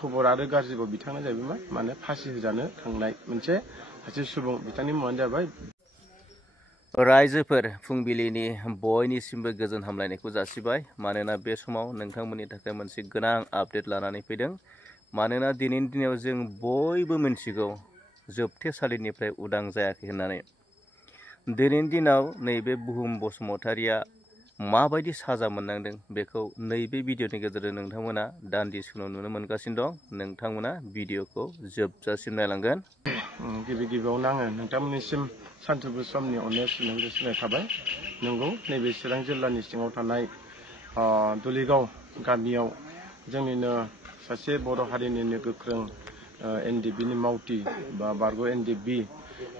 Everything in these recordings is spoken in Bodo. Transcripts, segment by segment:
खबर आरो गाज्रिबो बिथांनो जाहैबाय माने फासि होजानो थांनाय मोनसे सासे सुबुं बिथांनि मुङानो जाबाय रायजोफोर फुंबिलिनि बयनिसिमबो गोजोन हामलायनायखौ जासिबाय मानोना बे समाव नोंथांमोननि थाखाय मोनसे गोनां आपडेट लानानै फैदों मानोना दिनैनि दिनाव जों बयबो मिन्थिगौ जोबथेसालिनिफ्राय उदां जायाखै होननानै दिनैनि दिनाव नैबे बुहुम बसुमतारिया माबायदि साजा मोननांदों बेखौ नैबे भिडिअनि गेजेरजों नोंथांमोना दान्दिसे उनाव नुनो मोनगासिनो दं नोंथांमोना भिडिअखौ जोबजासिम नायलांगोन गिबि गिबियावनो आङो नोंथांमोननिसिम सानजौफु समनि अननाय सिनाय थाबाय नंगौ नैबे चिरां जिल्लानि सिङाव थानाय दुलिगाव गामियाव जोंनिनो सासे बर' हारिनिनो गोख्रों एनडिबिनि मावथि बा बारग' एनडिबि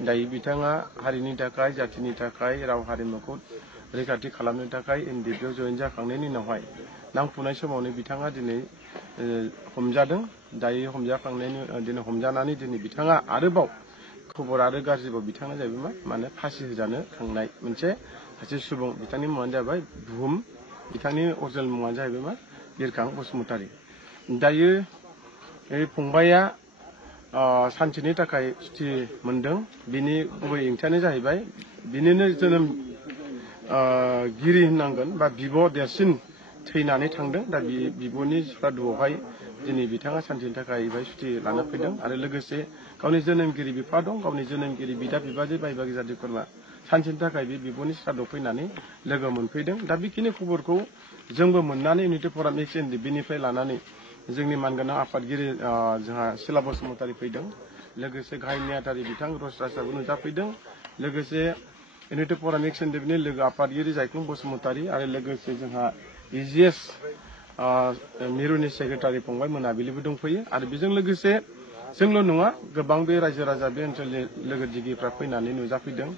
दायो बिथाङा हारिनि थाखाय जातिनि थाखाय राव हारिमुखौ रैखाथि खालामनो थाखाय एनडिबिआव जयेन जाखांनायनि उनावहाय नांफुनाय समावनो बिथाङा दिनै हमजादों दायो हमजानानै दिनै बिथाङा आरोबाव खबर आरो गाज्रिबो बिथांनो जाहैबाय माने फासि होजानो थांनाय मोनसे सासे सुबुं बिथांनि मुङानो जाबाय बुहुम बिथांनि अरिजिनेल मुङानो जाहैबाय मा बिरखां बसुमतारी दायो फंबाया सानसेनि थाखाय सुथि मोनदों बिनि गुबै ओंथियानो जाहैबाय बिनिनो जोनोम गिरि होननांगोन बा बिब' देरसिन थैनानै थांदों दा बिब'नि सारादुआवहाय दिनै बिथाङा सानसेनि थाखाय बेवहाय सुथि लाना फैदों आरो लोगोसे गावनि जोनोमगिरि बिफा दं गावनि जोनोमगिरि बिदा बिबाजै बाय बागि जाथि खुरमा सानसेनि थाखाय बे बिब'नि सारादुआव फैनानै लोगो मोनफैदों दा बेखिनि खबरखौ जोंबो मोननानै इउनिटि फराम एक्स एनडिबिनिफ्राय लानानै जोंनि मानगोनां आफादगिरि जोंहा सिला बसुमतारी फैदों लोगोसे गाहाय नेहाथारि बिथां रसराजआबो नुजाफैदों लोगोसे इउनिटि फराम एक्स एनडिबिनि लोगो आफादगिरि जायख्लं बसुमतारी आरो लोगोसे जोंहा इजिएस मिरुनि सेक्रेटारि फंबाय मोनाबिलिबो दंफैयो आरो बेजों लोगोसे जोंल' नङा गोबां बे रायजो राजा बे ओनसोलनि लोगो दिगिफ्रा फैनानै नुजाफैदों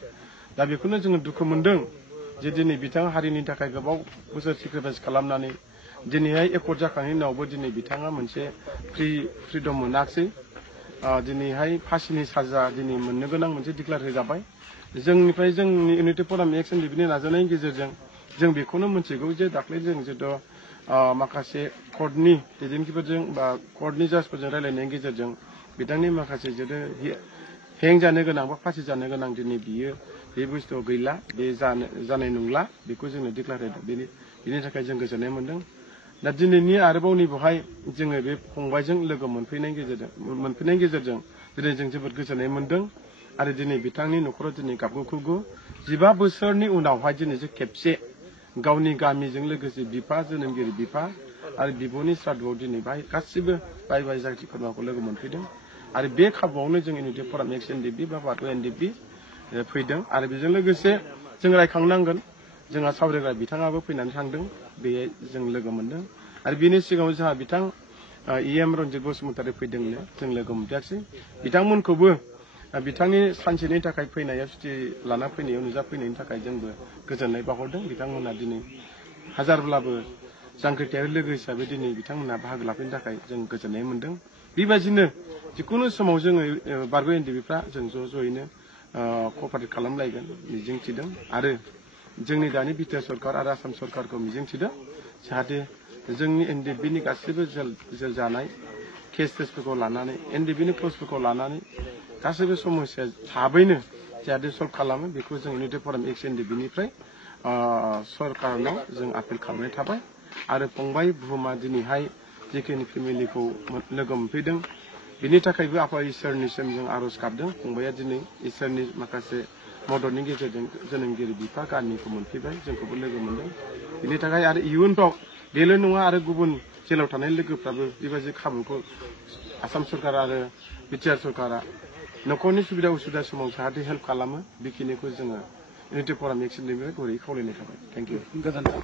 दा बेखौनो जोङो दुखु मोनदों जे दिनै बिथाङा हारिनि थाखाय गोबाव बोसोर सेक्रिफाइस खालामनानै दिनैहाय एकर्ड जाखांनायनि उनावबो दिनै बिथाङा मोनसे फ्रिदम मोनाखिसै दिनैहाय फासिनि साजा दिनै मोननो गोनां मोनसे डिक्लेयार होजाबाय जोंनिफ्राय जोंनि इउनिटि फराम एक्स एनडिबिनि नाजानायनि गेजेरजों जों बेखौनो मिथिगौ जे दाख्लै जों जिहेतु माखासे कर्टनि दैदेनगिरिफोरजों बा कर्टनि जाजफोरजों रायलायनायनि गेजेरजों बिथांनि माखासे जिहेतु हें जानो गोनां बा फासि जानो गोनां दिनै बियो बे बुस्थुआव गैला बे जानाय नंला बेखौ जोंनो डिक्लेयार होदों बेनि थाखाय जों गोजोननाय मोनदों दा दिनैनि आरोबाव नैबेवहाय जोङो बे फंबायजों लोगो मोनफैनायनि गेजेरजों दिनै जों जोबोद गोजोननाय मोनदों आरो दिनै बिथांनि न'खराव दिनै गाबगु 15 बोसोरनि उनावहाय दिनैसो खेबसे गावनि गामिजों लोगोसे बिफा जोनोमगिरि बिफा आरो बिब'नि सारादुआव दिनै गासिबो बाय बाय जाथि खुरमाखौ लोगो मोनफैदों आरो बे खाबुआवनो जों इउनिटि फराम एक्स एनडिबि बा बारग' एनडिबि फैदों आरो बेजों लोगोसे जों रायखांनांगोन जोंहा सावरायग्रा बिथाङाबो फैनानै थांदों बे जों लोगो मोनदों आरो बेनि सिगाङाव जोंहा बिथां EM रन्जित बसुमतारी फैदोंनो जों लोगो मोनजायाखिसै बिथांमोनखौबो बिथांनि सानसेनि थाखाय फैनायाव सुथि लाना फैनायाव नुजाफैनायनि थाखाय जोंबो गोजोननाय बावहरदों बिथांमोना दिनै हाजारब्लाबो जांख्रिथायारि लोगो हिसाबै दिनै बिथांमोना बाहागो लाफैनो थाखाय जों गोजोननाय मोनदों बेबायदिनो जिखुनु समाव जोङो बारग' एनडिबिफ्रा जों ज'यैनो कपारेट खालामलायगोन मिजिंथिदों आरो जोंनि दानि बिटिआर सरकार आरो आसाम सरकारखौ मिजिंथिदों जाहाथे जोंनि एनडिबिनि गासिबो जेल जानाय केसफोरखौ लानानै एनडिबिनि क्लजफोरखौ लानानै गासैबो समस्या थाबैनो जाहाथे सल्भ खालामो बेखौ जों इउनिटि फराम एक्स एनडिबिनिफ्राय सरकारनाव जों आपिल खालामनाय थाबाय आरो फंबाय बुहुमा दिनैहाय जिखिनि फेमिलिखौ लोगो मोनफैदों बिनि थाखायबो आफा इसोरनिसिम जों आर'ज गाबदों फंबाया दिनै इसोरनि माखासे मददनि गेजेरजों जोनोमगिरि बिफा गामिखौ मोनफैबाय जोंखौबो लोगो मोनदों बिनि थाखाय आरो इयुनफ्राव बेल' नङा आरो गुबुन जेलाव थानाय लोगोफ्राबो बेबायदि खाबुखौ आसाम सरकार आरो बिटिआर सरकारा न'खरनि सुबिदा उसुबिदा समाव जाहाथे हेल्प खालामो बेखिनिखौ जोङो इउनिटि फराम एक्स एनडिबिनिफ्राय गुरै खावलायनाय थाबाय थेंक इउ गोजोन्थों